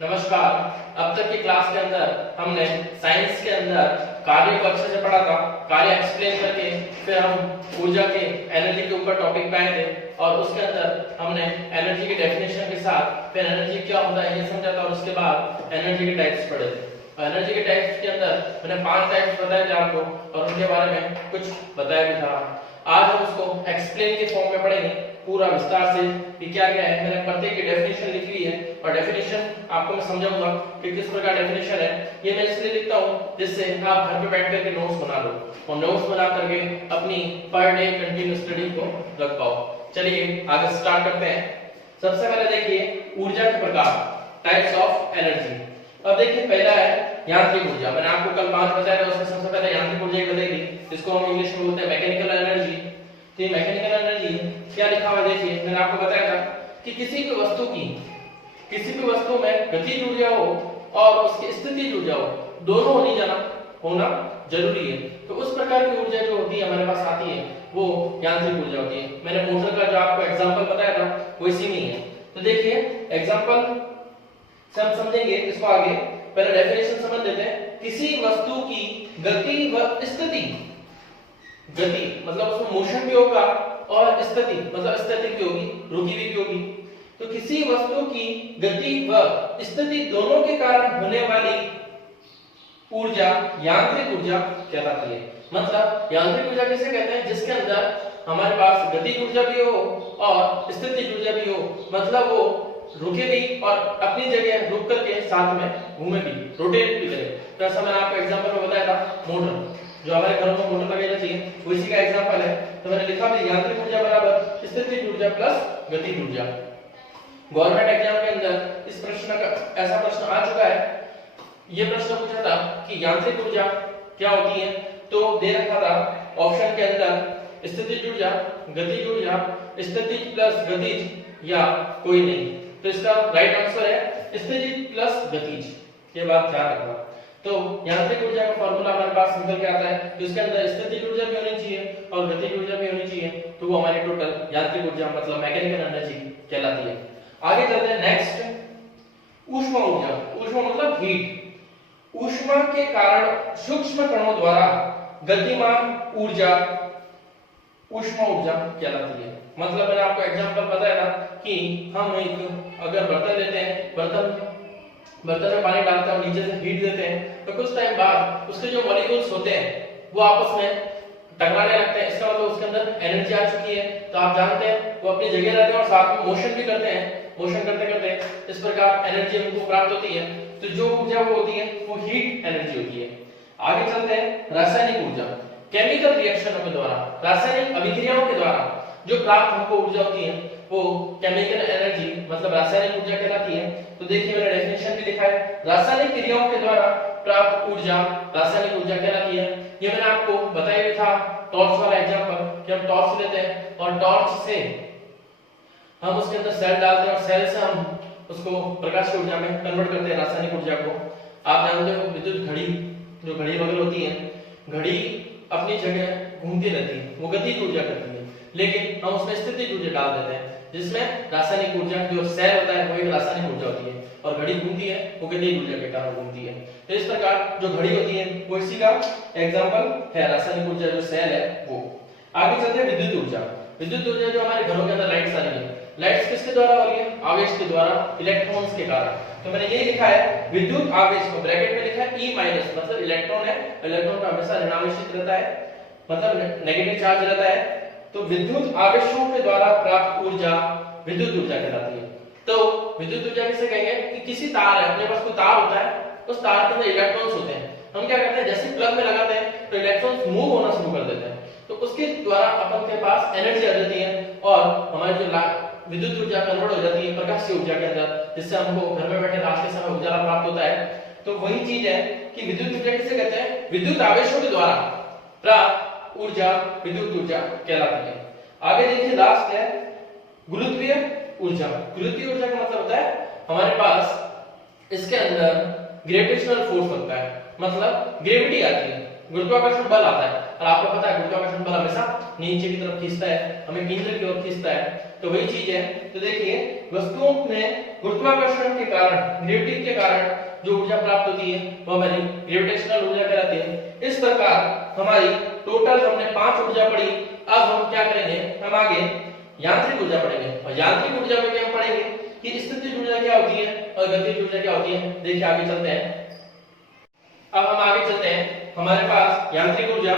नमस्कार। अब तक की क्लास के अंदर हमने साइंस के अंदर कार्य को अच्छे से पढ़ा था। कार्य एक्सप्लेन करके फिर हम ऊर्जा के एनर्जी के ऊपर टॉपिक पे आए थे और उसके अंदर हमने एनर्जी की डेफिनेशन के साथ फिर एनर्जी क्या होता है ये समझा था और उसके बाद एनर्जी के टाइप्स पढ़े थे। और एनर्जी के टाइप्स के अंदर मैंने 5 टाइप्स बताए थे आपको और उनके बारे में कुछ बताया भी था। आज हम उसको एक्सप्लेन के फॉर्म में पढ़ेंगे पूरा विस्तार से कि क्या क्या है। मैंने प्रत्येक की डेफिनेशन लिखी हुई है और डेफिनेशन आपको मैं समझाऊंगा कि किस प्रकार डेफिनेशन है। ये मैं इसलिए लिखता हूँ जिससे आप घर पे बैठ करके नोट्स बना लो और नोट्स बना करके अपनी पर डे कंटिन्यू स्टडी को रख पाओ। चलिए आगे स्टार्ट करते हैं। सबसे पहले देखिए ऊर्जा के प्रकार, टाइप्स ऑफ एनर्जी। अब देखिए पहला है यांत्रिक ऊर्जा। मैंने आपको कल 5 बताया था, उसमें सबसे पहले यांत्रिक ऊर्जा ही बताई थी, जिसको हम इंग्लिश में बोलते हैं मैकेनिकल एनर्जी। तो ये मैकेनिकल एनर्जी क्या लिखा हुआ है देखिए, मैंने आपको बताया था कि किसी भी वस्तु में गतिज ऊर्जा हो और उसकी स्थितिज ऊर्जा हो, दोनों होना जरूरी है। तो उस प्रकार की ऊर्जा जो होती है हमारे पास आती है वो यांत्रिक ऊर्जा होती है। मैंने मोटर का जो आपको एग्जांपल बताया था वो इसी में ही है। तो देखिए एग्जांपल से हम समझेंगे इसको आगे। पहले डेफिनेशन समझ लेते हैं। किसी वस्तु की गति व स्थिति, गति मतलब उसमें मोशन भी होगा और स्थिति मतलब स्टैटिक भी होगी, रुकी हुई भी होगी। तो किसी वस्तु की गति व स्थिति दोनों के कारण होने वाली ऊर्जा यांत्रिक ऊर्जा कहलाती है। मतलब यांत्रिक ऊर्जा किसे कहते हैं, जिसके अंदर हमारे पास गतिज ऊर्जा भी हो और स्थितिज ऊर्जा भी हो, मतलब वो रुके भी और अपनी जगह रुक करके साथ में घूमे भी, रोटेट भी करे। तो ऐसा मैंने आपको एग्जांपल में बताया था मोटर, जो हमारे घरों में मोटर लगाई जाती है वो इसी का एग्जांपल है। तो मैंने लिखा भी यांत्रिक ऊर्जा बराबर स्थितिज ऊर्जा प्लस गतिज ऊर्जा। गवर्नमेंट एग्जाम के अंदर इस प्रश्न का ऐसा प्रश्न आ चुका है। ये प्रश्न पूछा था कि यांत्रिक ऊर्जा क्या होती है, तो दे रखा था ऑप्शन के अंदर स्थितिज ऊर्जा, गतिज ऊर्जा, स्थितिज प्लस गतिज या कोई नहीं। तो इसका राइट आंसर है स्थितिज प्लस गतिज। ये बात ध्यान रखना। तो यांत्रिक ऊर्जा का फार्मूला हमारे पास निकल के आता है कि उसके अंदर स्थितिज ऊर्जा भी होनी चाहिए और गतिज ऊर्जा भी होनी चाहिए, तो वो हमारी टोटल यांत्रिक ऊर्जा मतलब मैकेनिकल एनर्जी कहलाती है। आगे चलते हैं नेक्स्ट, ऊष्मा ऊर्जा। ऊष्मा मतलब हीट। ऊष्मा के कारण सूक्ष्म कणों द्वारा गतिमान ऊर्जा ऊष्मा ऊर्जा कहलाती है। मतलब मैंने आपको एग्जांपल बताया था कि हम एक अगर बर्तन लेते हैं, बर्तन में पानी डालते हैं और नीचे से हीट देते हैं, तो कुछ टाइम बाद उसके जो मॉलिक्यूल्स होते हैं वो आपस में टकराने लगते हैं। इसका मतलब उसके अंदर एनर्जी आ चुकी है। तो आप जानते हैं वो अपनी जगह रहते हैं और साथ में मोशन भी करते हैं। मोशन करते करते इस प्रकार एनर्जी हमको प्राप्त होती है। तो जो ऊर्जा वो होती है वो हीट एनर्जी होती है। आगे चलते हैं रासायनिक ऊर्जा। केमिकल रिएक्शनों के द्वारा, रासायनिक अभिक्रियाओं के द्वारा जो प्राप्त हमको ऊर्जा होती है वो केमिकल एनर्जी मतलब रासायनिक ऊर्जा कहलाती है। तो देखिए मैंने डेफिनेशन भी लिखा है, रासायनिक क्रियाओं के द्वारा प्राप्त ऊर्जा रासायनिक ऊर्जा कहलाती है। ये मैंने आपको बताया भी था टॉर्च वाला एग्जांपल कि हम टॉर्च लेते हैं और टॉर्च से हम उसके अंदर सेल डालते हैं और सेल से हम उसको प्रकाश की ऊर्जा में कन्वर्ट करते हैं रासायनिक ऊर्जा को। आप जानते हो विद्युत घड़ी, जो घड़ी वगैरह होती है, घड़ी अपनी जगह घूमती रहती है, वो गतिज ऊर्जा करती है, लेकिन हम उसमें स्थितिज ऊर्जा डाल देते हैं जिसमें रासायनिक ऊर्जा जो सेल होता है वो एक रासायनिक ऊर्जा होती है और घड़ी घूमती है वो गतिज ऊर्जा के कारण घूमती है। तो इस प्रकार जो घड़ी होती है वो इसी का एग्जांपल है, रासायनिक ऊर्जा जो सेल है वो। आगे चलते हैं विद्युत ऊर्जा। विद्युत ऊर्जा जो हमारे घरों के अंदर लाइट्स आ रही है, लाइट्स किसके द्वारा हो रही है, आवेश के द्वारा, इलेक्ट्रॉन्स के कारण। तो मैंने ये लिखा है विद्युत आवेश को ब्रैकेट में लिखा है E- मतलब इलेक्ट्रॉन है, इलेक्ट्रॉन का हमेशा ऋणावेशित रहता है मतलब नेगेटिव चार्ज रहता है। तो विद्युत आवेशों के द्वारा प्राप्त ऊर्जा विद्युत ऊर्जा कहलाती है। तो विद्युत ऊर्जा किसे कहेंगे कि किसी तार है, अपने पास कोई तार होता है, उस तार के अंदर इलेक्ट्रॉन्स होते हैं। हम क्या करते हैं, जैसे प्लग में लगाते हैं तो इलेक्ट्रॉन्स मूव होना शुरू कर देते हैं, तो उसके द्वारा अपन के पास एनर्जी आ जाती है और हमारी जो विद्युत ऊर्जा कन्वर्ट हो जाती है प्रकाश की ऊर्जा के अंदर, जिससे हमको घर में बैठे रात के समय उजाला प्राप्त होता है। तो वही चीज है कि विद्युत ऊर्जा किसे कहते हैं, विद्युत आवेशों के द्वारा प्राप्त ऊर्जा विद्युत ऊर्जा कहलाती है। आगे देखिए लास्ट है गुरुत्वीय ऊर्जा। गुरुत्वीय ऊर्जा का मतलब होता है हमारे पास इसके अंदर ग्रेविटेशनल फोर्स होता है, मतलब ग्रेविटी आती है, गुरुत्वाकर्षण बल आता है। और आपको पता है गुरुत्वाकर्षण बल हमेशा नीचे की तरफ खींचता है, हमें केंद्र की ओर खींचता है। तो वही चीज है। तो देखिए वस्तुओं में गुरुत्वाकर्षण के कारण, ग्रेविटी के कारण जो ऊर्जा प्राप्त होती है वो हमारी ग्रेविटेशनल ऊर्जा कहलाती है। इस प्रकार हमारी टोटल हमने 5 ऊर्जा पढ़ी। अब हम क्या करेंगे, हम आगे यांत्रिक ऊर्जा पढ़ेंगे और यांत्रिक ऊर्जा में भी हम पढ़ेंगे कि स्थितिज ऊर्जा क्या होती है और गतिज ऊर्जा क्या होती है। देखिए आगे चलते हैं। अब हम आगे चलते हैं, हमारे पास यांत्रिक ऊर्जा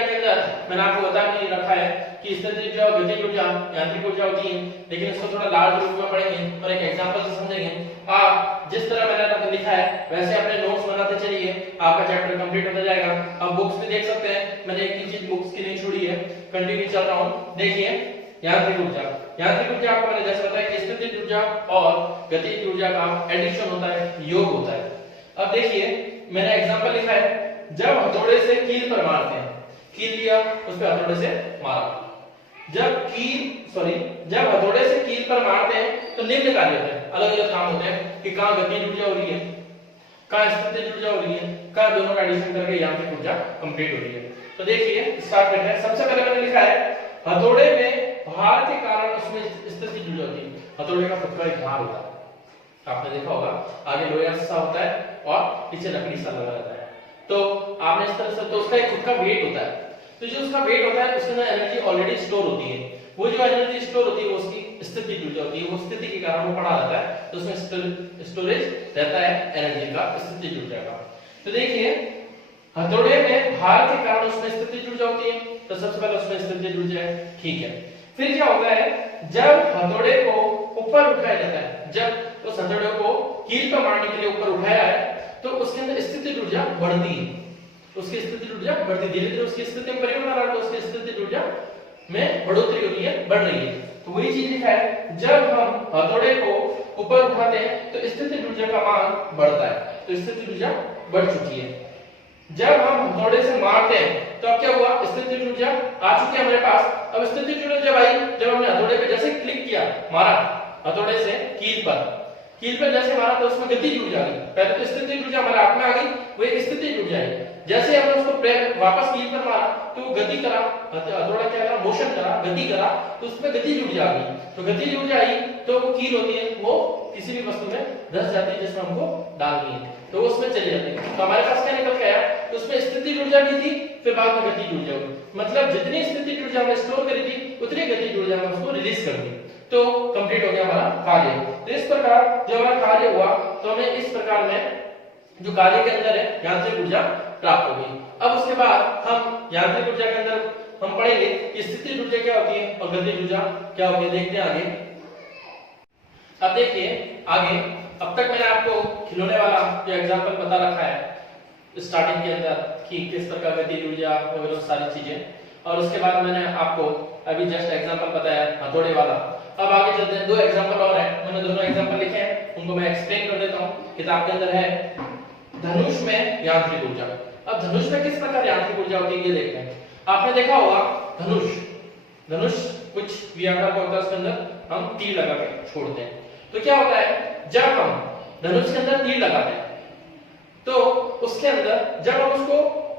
के अंदर मैंने आपको बता नहीं रखा है कि स्थितिज ऊर्जा और गतिज ऊर्जा यांत्रिक ऊर्जा होती है, लेकिन इसको थोड़ा लार्ज रूप में पढ़ेंगे और एक एग्जांपल से समझेंगे। आप जिस तरह मैंने लिखा है वैसे अपने नोट्स बनाते चलिए, आपका चैप्टर कंप्लीट होता जाएगा। अब बुक्स में देख सकते हैं, मैंने एक चीज बुक्स की नहीं छोड़ी है, कंटिन्यू चल रहा हूं। देखिए यांत्रिक ऊर्जा आपको मैंने जैसे बताया कि स्थितिज ऊर्जा और गतिज ऊर्जा का एडिशन होता है, योग होता है। अब देखिए मैंने एग्जांपल लिखा है, जब हथौड़े से कील पर मारते हैं, कील लिया उस पे हथौड़े से मारा, जब हथौड़े से कील पर मारते हैं तो निम्न कार्य होते हैं, अलग अलग काम होते हैं कि कहां गतिज ऊर्जा हो रही है, कहां स्थितिज ऊर्जा हो रही है, कहां दोनों का एडिशन करके यांत्रिक ऊर्जा कंप्लीट हो रही है। तो देखिए स्टार्ट करते हैं। सबसे पहले मैंने लिखा है हथौड़े में भार के कारण उसमें स्थितिज ऊर्जा होती है। हथौड़े का खुद का एक भार होता है, आपने देखा होगा, आगे लोहा सा होता है और पीछे लकड़ी सा लगा रहता है। तो आपने इस तरह से, तो उसका एक खुद का वेट होता है। तो जो उसका वेट होता है उसके अंदर एनर्जी ऑलरेडी स्टोर होती है। वो जो एनर्जी स्टोर होती है वो उसकी स्थितिज ऊर्जा होती है, वो स्थिति के कारण वो पड़ा रहता है, तो उसमें स्टोरेज रहता है एनर्जी का, स्थितिज ऊर्जा का। तो देखिए हथौड़े में भार के कारण उसमें स्थितिज ऊर्जा होती है, तो सबसे पहले उसमें स्थितिज ऊर्जा है, ठीक है। फिर क्या होता है, जब हथौड़े को ऊपर उठाया जाता है, जब उस हथौड़े को कील पर मारने के लिए ऊपर उठाया है तो उसके अंदर स्थितिज ऊर्जा बढ़ती है, उसकी स्थितिज ऊर्जा बढ़ती, धीरे धीरे उसकी स्थिति में परिवर्तन आ रहा है, तो उसकी स्थितिज ऊर्जा में बढ़ोतरी हो रही है, बढ़ रही है। तो वही चीज लिखा है, जब हम हथौड़े को ऊपर उठाते हैं तो स्थितिज ऊर्जा का मान बढ़ता है, तो स्थितिज ऊर्जा बढ़ चुकी है। जब हम हथौड़े से मारते हैं तो अब क्या हुआ, स्थितिज ऊर्जा आ चुकी है हमारे पास। अब स्थितिज ऊर्जा जब आई, जब हमने हथौड़े पे जैसे क्लिक किया, मारा हथौड़े से कील पर जैसे मारा तो उसमें गतिज ऊर्जा आ गई। पहले तो स्थितिज ऊर्जा हमारे हाथ में आ गई, वो एक स्थितिज ऊर्जा है। जैसे हमने उसको वापस कील पर मारा तो वो गति करा, हथौड़ा क्या करा, मोशन करा, गति करा, तो उसमें गतिज ऊर्जा आ गई। तो गतिज ऊर्जा आई तो वो कील होती है, वो किसी भी वस्तु में धंस जाती है जिसमें हमको डालनी है, तो वो उसमें चली जाती है। तो हमारे पास क्या निकल के आया, उसमें स्थितिज ऊर्जा भी थी, फिर बाद में गतिज ऊर्जा हुई, मतलब जितनी स्थितिज ऊर्जा हमने स्टोर करी थी उतनी गतिज ऊर्जा हमने उसको रिलीज कर दी, तो कंप्लीट हो गया हमारा कार्य। तो इस प्रकार जब हमारा कार्य हुआ तो हमें इस प्रकार में जो कार्य के अंदर है यांत्रिक ऊर्जा प्राप्त हो गई। अब उसके बाद हम यांत्रिक ऊर्जा के अंदर हम पढ़ेंगे कि स्थितिज ऊर्जा क्या होती है और गतिज ऊर्जा क्या होती है, देखते हैं आगे। अब देखिए आगे, अब तक मैंने आपको खिलौने वाला जो एग्जांपल बता रखा है स्टार्टिंग के अंदर कि किस प्रकार गतिज ऊर्जा वगैरह सारी चीजें, और उसके बाद मैंने आपको अभी जस्ट एग्जांपल बताया हथौड़े वाला। अब आगे चलते हैं, 2 एग्जांपल और हैं, मैंने दोनों एग्जांपल लिखे हैं, उनको मैं एक्सप्लेन कर देता हूं। किताब के अंदर है धनुष में यांत्रिक ऊर्जा। अब धनुष में किस प्रकार यांत्रिक ऊर्जा होती है ये देखते हैं। आपने देखा होगा धनुष कुछ व्याकार का होता है, उसके अंदर हम तीर लगा के छोड़ते हैं। तो क्या होता है, जब हम धनुष के अंदर तीर लगाते हैं तो उसके अंदर जब हम उसको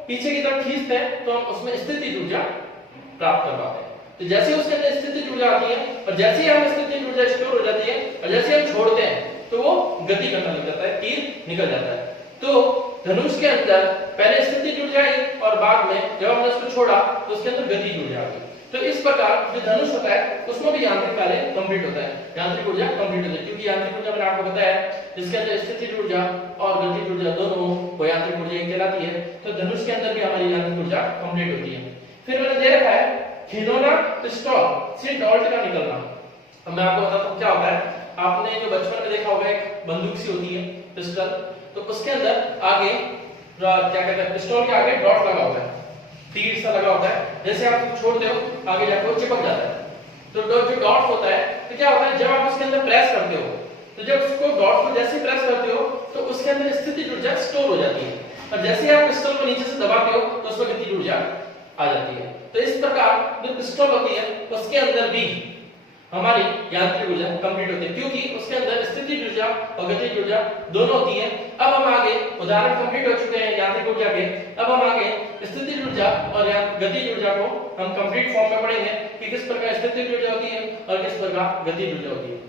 पीछे की तरफ खींचते हैं तो हम उसमें स्थितिज ऊर्जा प्राप्त कर पाते हैं। तो जैसे उसके अंदर स्थितिज ऊर्जा आती है और जैसे ही हम स्थितिज ऊर्जा स्टोर हो जाती है और जैसे हम छोड़ते हैं तो वो गति करने लग जाता है, तीर निकल जाता है। तो धनुष के अंदर पहले स्थितिज ऊर्जा आई और बाद में जब हमने उसको छोड़ा तो उसके अंदर गतिज ऊर्जा आ गई। तो इस प्रकार जो धनुष होता है उसमें भी यांत्रिक कार्य कंप्लीट होता है, यांत्रिक ऊर्जा कंप्लीट होती है, क्योंकि यांत्रिक ऊर्जा मैंने आपको बताया जिसके अंदर स्थितिज ऊर्जा और गतिज ऊर्जा दोनों वो यांत्रिक ऊर्जा कहलाती है। तो धनुष के अंदर भी हमारी यांत्रिक ऊर्जा कंप्लीट होती है। फिर मैंने दे रखा है खिलौना पिस्टल से डॉल्ट का निकलना। अब मैं आपको बताता हूं क्या होता है। आपने जो बचपन में देखा होगा एक बंदूक सी होती है पिस्टल, तो उसके अंदर आगे क्या कहते हैं, पिस्टल के आगे डॉट लगा होता है, तीर सा लगा होता है, जैसे आप छोड़ते हो आगे जाकर वो चिपक जाता है। तो जो डॉट होता है तो क्या होता है, जब आप उसके अंदर प्रेस करते हो तो जब उसको डॉट को जैसे प्रेस करते हो तो उसके अंदर स्थितिज ऊर्जा स्टोर हो जाती है, और जैसे आप पिस्टल को नीचे से दबाते हो तो उसमें गतिज ऊर्जा आ जाती है। तो इस प्रकार जो पिस्टल होती है उसके अंदर भी हमारी यांत्रिक ऊर्जा कंप्लीट होती है, क्योंकि उसके अंदर स्थितिज ऊर्जा और गतिज ऊर्जा दोनों होती है। अब हम आगे उदाहरण कंप्लीट हो चुके हैं यांत्रिक ऊर्जा के, अब हम आगे स्थितिज ऊर्जा और गतिज ऊर्जा को हम कंप्लीट फॉर्म में पढ़ेंगे कि किस प्रकार स्थितिज ऊर्जा होती है और किस प्रकार गतिज ऊर्जा होती है।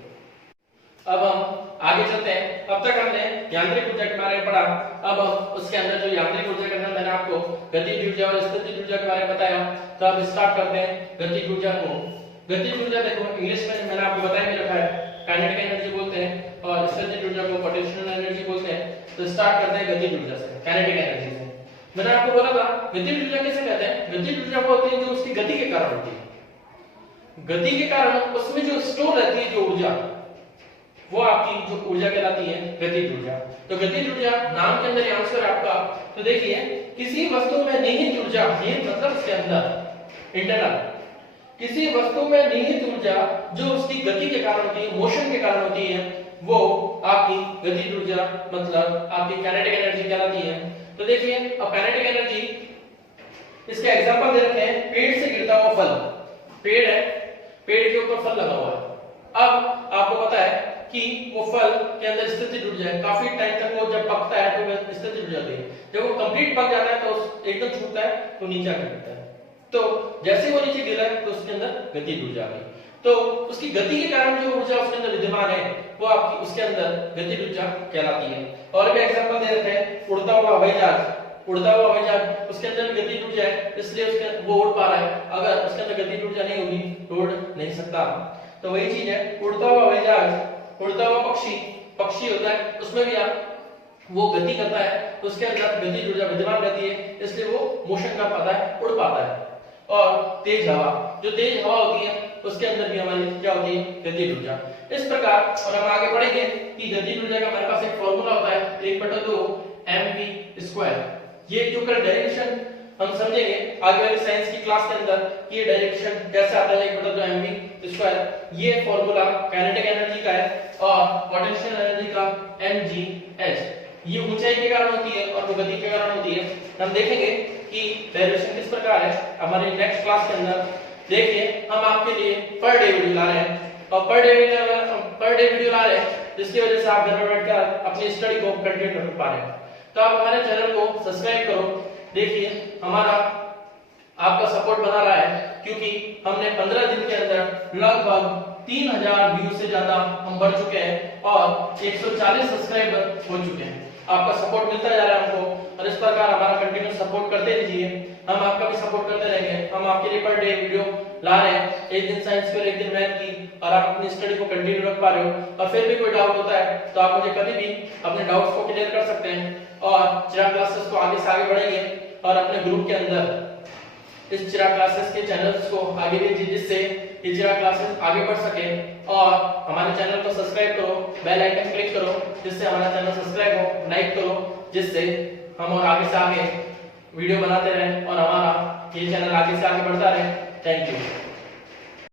अब हम आगे चलते हैं। अब तक हमने यांत्रिक ऊर्जा के बारे में पढ़ा, अब उसके अंदर जो यांत्रिक ऊर्जा के अंदर मैंने आपको गतिज ऊर्जा और स्थितिज ऊर्जा के बारे में बताया, तो अब स्टार्ट करते हैं गतिज ऊर्जा को। गतिज ऊर्जा देखो इंग्लिश में मैंने आपको बताया भी रखा है, काइनेटिक एनर्जी बोलते हैं और स्थितिज ऊर्जा को पोटेंशियल एनर्जी बोलते हैं। तो स्टार्ट करते हैं गतिज ऊर्जा से, काइनेटिक एनर्जी से। मैंने आपको बोला था गतिज ऊर्जा किसे कहते हैं? गतिज ऊर्जा वो होती है जो उसकी गति के कारण होती है। गति के कारण उसमें जो स्टोर रहती है जो ऊर्जा, वो आपकी जो ऊर्जा कहलाती है गतिज ऊर्जा। तो गतिज ऊर्जा नाम के अंदर ही आंसर है आपका। तो देखिए किसी वस्तु में निहित ऊर्जा, निहित मतलब उसके अंदर इंटरनल, किसी वस्तु में निहित ऊर्जा जो उसकी गति के कारण होती है, मोशन के कारण होती है, वो आपकी गतिज ऊर्जा मतलब आपकी काइनेटिक एनर्जी कहलाती है। तो देखिए अब काइनेटिक एनर्जी, इसके एग्जांपल दे रखे हैं, पेड़ से गिरता हुआ फल, पेड़ है, पेड़ के ऊपर फल लगा हुआ है। अब आपको पता है कि वो फल के अंदर स्थितिज ऊर्जा है, काफी टाइम तक वो जब पकता है तो वो स्थितिज ऊर्जा होती है। जब वो कंप्लीट पक जाता है तो एकदम छूटता है तो नीचे गिरता है। तो जैसे वो नीचे गिरा है तो उसके अंदर गतिज ऊर्जा आ गई। तो उसकी गति के कारण जो ऊर्जा उसके अंदर विद्यमान है वो आपकी उसके अंदर गतिज ऊर्जा कहलाती है। और भी एग्जांपल दे रखे हैं, उड़ता हुआ हवाई जहाज, उड़ता हुआ हवाई जहाज, उसके अंदर गतिज ऊर्जा है, इसलिए उसके वो उड़ पा रहा है। अगर उसके अंदर गतिज ऊर्जा नहीं होगी तो उड़ नहीं सकता। तो वही चीज है, उड़ता हुआ हवाई जहाज, उड़ता हुआ पक्षी, पक्षी होता है, उसमें भी आप वो गति करता है तो उसके अंदर गतिज ऊर्जा विद्यमान रहती है, इसलिए वो मोशन कर पाता है, उड़ पाता है। और तेज हवा, जो तेज हवा होती है उसके अंदर भी हमारी क्या होती है? गतिज ऊर्जा। इस प्रकार और हम आगे पढ़ेंगे कि गतिज ऊर्जा का हमारे पास एक फार्मूला होता है 1/2 mv²। ये जो कर डायरेक्शन हम समझेंगे आगे वाली साइंस की क्लास के अंदर कि ये डायरेक्शन कैसे आता है 1/2 mv²। ये फार्मूला काइनेटिक एनर्जी का है और पोटेंशियल एनर्जी का mgh। ये ऊंचाई के कारण होती है और वो गति के कारण होती है। हम देखेंगे कि डेरिवेशन किस प्रकार है हमारी नेक्स्ट क्लास के अंदर। देखिए हम आपके लिए पर डे वीडियो ला रहे हैं और पर डे वीडियो ला रहे हैं जिसकी वजह से आप घर में बैठकर अपनी स्टडी को कंटिन्यू कर पा रहे हैं। तो आप हमारे चैनल को सब्सक्राइब करो। देखिए हमारा आपका सपोर्ट बना रहा है, क्योंकि हमने 15 दिन के अंदर लगभग 3000 व्यू से ज्यादा हम बढ़ चुके हैं और 140 सब्सक्राइबर हो चुके हैं। आपका सपोर्ट मिलता जा रहा है हमको और इस प्रकार हमारा कंटिन्यू सपोर्ट करते रहिए। हम आपका भी सपोर्ट करते रहेंगे। हम आपके लिए पर डे वीडियो ला रहे हैं, एक दिन साइंस की और एक दिन मैथ की, और आप अपनी स्टडी को कंटिन्यू रख पा रहे हो। और फिर भी कोई डाउट होता है तो आप मुझे कभी भी अपने डाउट्स को क्लियर कर सकते हैं और चिराग क्लासेस को आगे से आगे बढ़ाइए और अपने ग्रुप के अंदर इस चिराग क्लासेस के चैनल्स को आगे भेजिए, जिससे ये चिराग क्लासेस आगे बढ़ सके। और हमारे चैनल को सब्सक्राइब करो, बेल आइकन क्लिक करो जिससे हमारा चैनल सब्सक्राइब हो, लाइक करो जिससे हम और आगे से आगे वीडियो बनाते रहें और हमारा ये चैनल आगे से आगे बढ़ता रहे। Thank you.